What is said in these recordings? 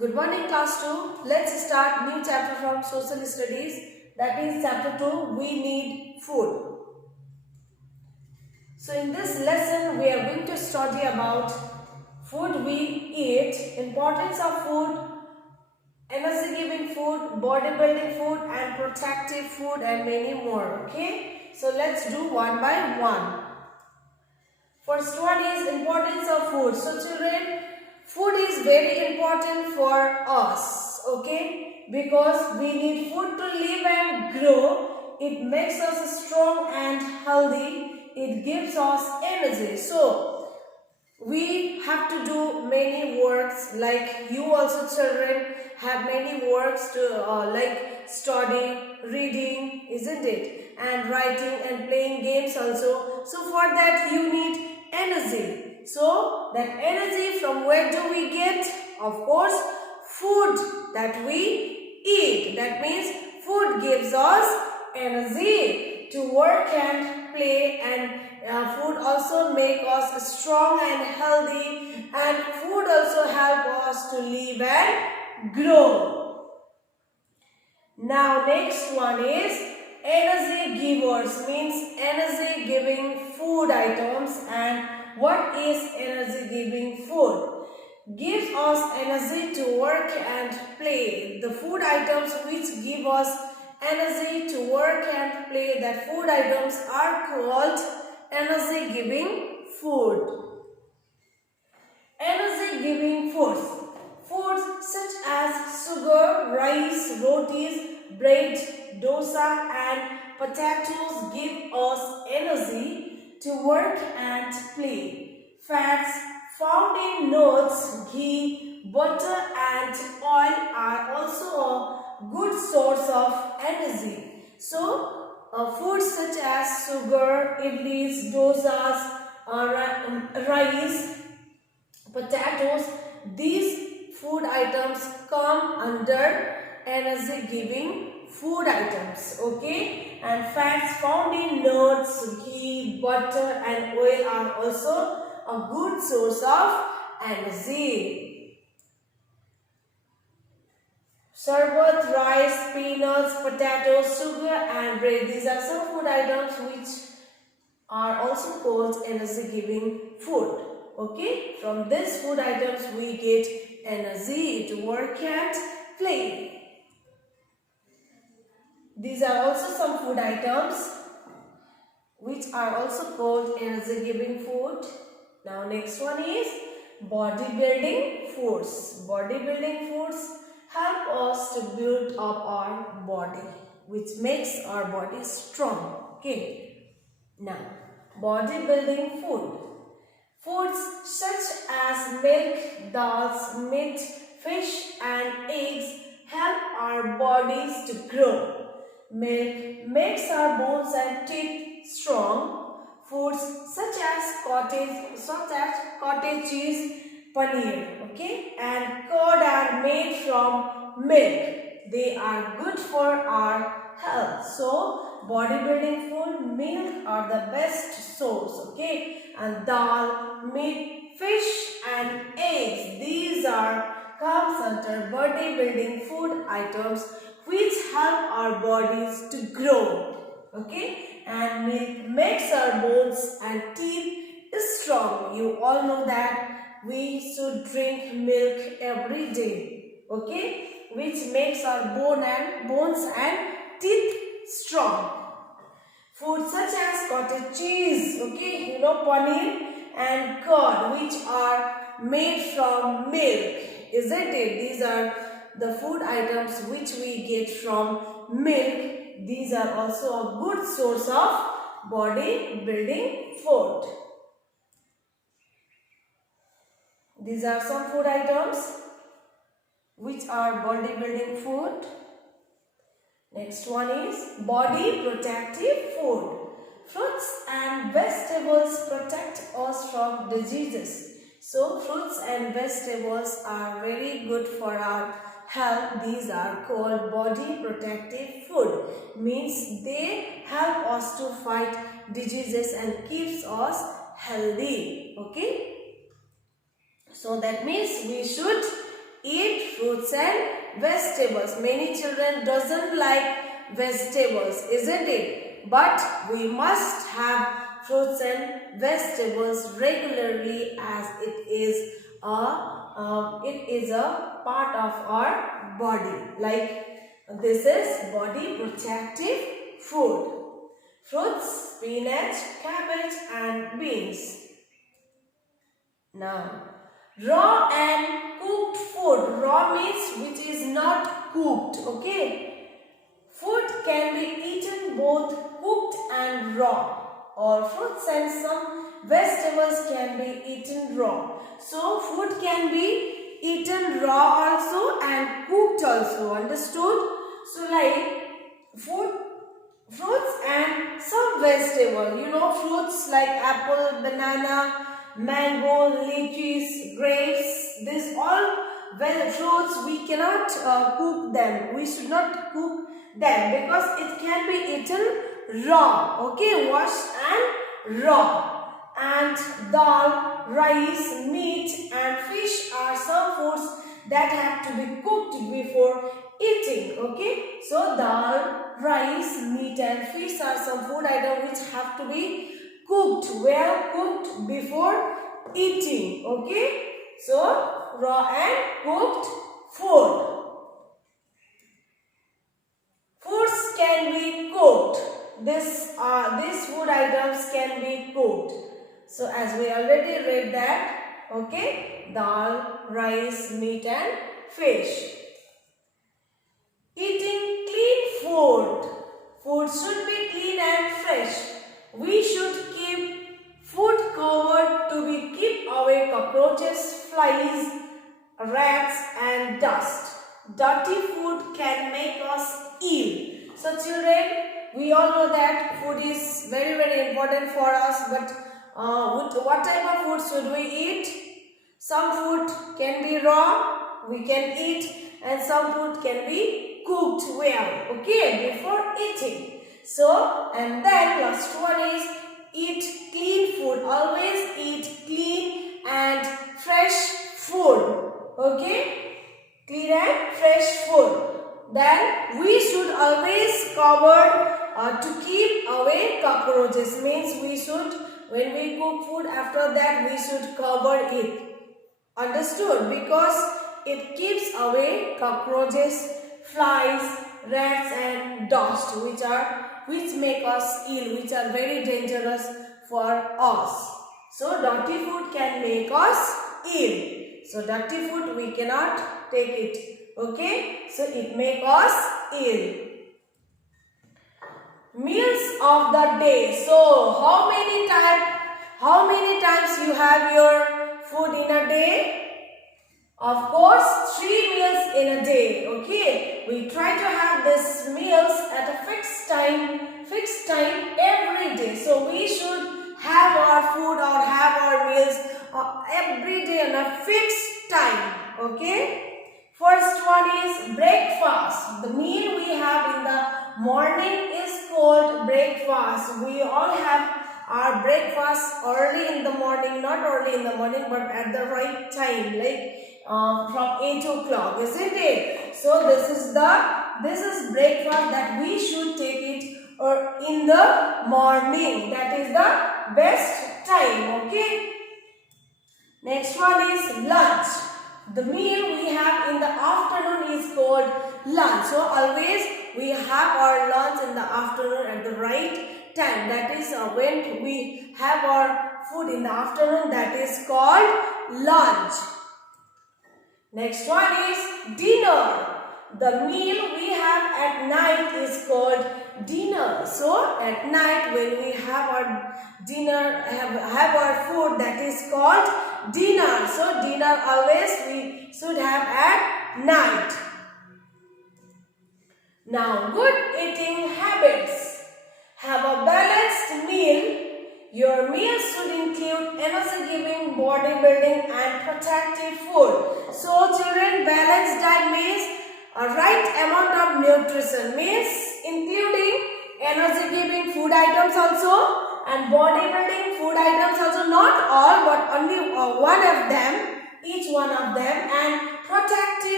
Good morning class 2. Let's start new chapter from social studies. That is chapter 2. We need food. So in this lesson we are going to study about food we eat, importance of food, energy giving food, bodybuilding food and protective food and many more. Okay. So let's do one by one. First one is importance of food. So children, food is very important for us, okay? Because we need food to live and grow. It makes us strong and healthy. It gives us energy. So we have to do many works, like you also children have many works to like study, reading, isn't it? And writing and playing games also. So for that you need energy. So that energy from where do we get? Of course, food that we eat. That means food gives us energy to work and play, and food also make us strong and healthy, and food also help us to live and grow. Now next one is energy givers, means energy giving food items. And what is energy giving food? Gives us energy to work and play. The food items which give us energy to work and play, that food items are called energy giving food. Energy giving foods. Foods such as sugar, rice, rotis, bread, dosa and potatoes give us energy to work and play. Fats found in nuts, ghee, butter and oil are also a good source of energy. So, foods such as sugar, idlis, dosas, rice, potatoes, these food items come under energy giving food items, okay? And fats found in nuts, ghee, butter and oil are also a good source of energy. Sarbat, rice, peanuts, potatoes, sugar and bread, these are some food items which are also called energy giving food. Okay, from these food items we get energy to work and play. These are also some food items which are also called energy giving food. Now next one is bodybuilding foods. Bodybuilding foods help us to build up our body, which makes our body strong. Okay, now bodybuilding food. Foods such as milk, dals, meat, fish and eggs help our bodies to grow. Milk makes our bones and teeth strong. Foods such as cottage cheese, paneer, okay, and curd are made from milk. They are good for our health. So bodybuilding food, milk are the best source, okay? And dal, meat, fish and eggs, these are comes under bodybuilding food items which help our bodies to grow, okay? And milk makes our bones and teeth strong. You all know that we should drink milk every day, okay? Which makes our bones and teeth strong. Foods such as cottage cheese, okay, paneer and curd, which are made from milk, isn't it? These are the food items which we get from milk. These are also a good source of body building food. These are some food items which are body building food. Next one is body protective food. Fruits and vegetables protect us from diseases. So fruits and vegetables are very good for our health. These are called body protective food. Means they help us to fight diseases and keeps us healthy. Okay. So that means we should eat fruits and vegetables. Many children doesn't like vegetables, isn't it? But we must have fruits and vegetables regularly, as it is a part of our body. Like, this is body protective food. Fruits, spinach, cabbage and beans. Now, raw and cooked food. Raw means which is not cooked, okay? Food can be eaten both cooked and raw. Or fruits and some vegetables can be eaten raw. So, food can be eaten raw also and cooked also. Understood? So, like fruits and some vegetable. You know, fruits like apple, banana, mango, lychees, grapes. These all fruits we cannot cook them. We should not cook them because it can be eaten raw. Okay, washed and raw. And dal, rice, meat and fish are some foods that have to be cooked before eating. Okay, so dal, rice, meat and fish are some food items which have to be cooked, well cooked before eating. Okay, so raw and cooked food. Foods can be cooked. These food items can be cooked. So as we already read that, okay, dal, rice, meat and fish. Eating clean food. Food should be clean and fresh. We should keep food covered to keep away cockroaches, flies, rats and dust. Dirty food can make us ill. So children, we all know that food is very, very important for us, but what type of food should we eat? Some food can be raw, we can eat, and some food can be cooked well, okay, before eating. So, and then last one is eat clean food. Always eat clean and fresh food, okay, clean and fresh food. Then we should always cover to keep away cockroaches. Means we should, when we cook food, after that we should cover it. Understood? Because it keeps away cockroaches, flies, rats and dust which make us ill, which are very dangerous for us. So dirty food can make us ill. So dirty food we cannot take it. Okay? So it make us ill. Meals of the day. So how many times you have your food in a day? Of course, 3 meals in a day. Okay, we try to have these meals at a fixed time every day. So we should have our food or have our meals every day in a fixed time. Okay. First one is breakfast. The meal we have in the morning is called breakfast. We all have our breakfast early in the morning, not early in the morning, but at the right time, like from 8 o'clock, isn't it? So this is breakfast that we should take it in the morning. That is the best time. Okay. Next one is lunch. The meal we have in the afternoon is called lunch. So always we have our lunch in the afternoon at the right time. That is when we have our food in the afternoon, that is called lunch. Next one is dinner. The meal we have at night is called dinner. So at night when we have our dinner, have our food, that is called dinner. So dinner always we should have at night. Now, good eating habits. Have a balanced meal. Your meal should include energy-giving, bodybuilding and protective food. So children, balanced diet means a right amount of nutrition, means including energy-giving food items also and bodybuilding food items also, not all but only one of them, each one of them, and protective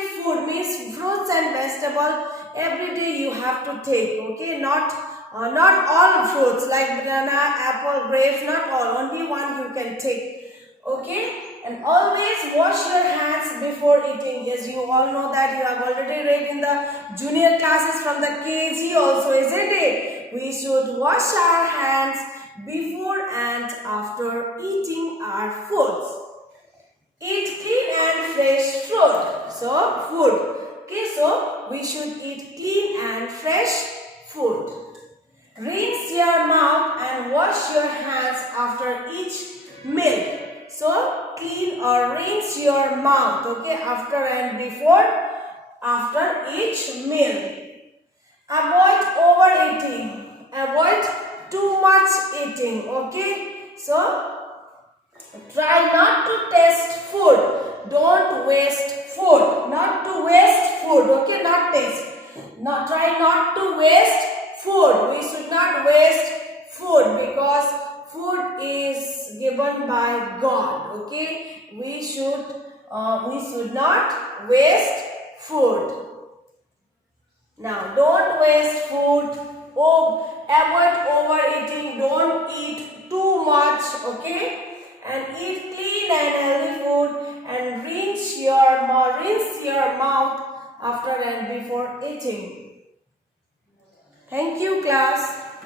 fruits and vegetable every day you have to take. Okay, not all fruits like banana, apple, grapes, not all, only one you can take. Okay, and always wash your hands before eating. Yes, you all know that, you have already read in the junior classes from the KG also, isn't it? We should wash our hands before and after eating our foods. Eat clean and fresh food. Okay, so we should eat clean and fresh food. Rinse your mouth and wash your hands after each meal. So, clean or rinse your mouth, okay, after and before, after each meal. Avoid overeating. Avoid too much eating, okay. So, try not to taste food. Don't waste food. Not to waste food, okay, not taste. Try not to waste food. We should not waste food because food is given by God. Okay, we should not waste food. Now, don't waste food. Avoid overeating. Don't eat too much. Okay, and eat clean and healthy food and rinse your mouth after and before eating. Thank you, class.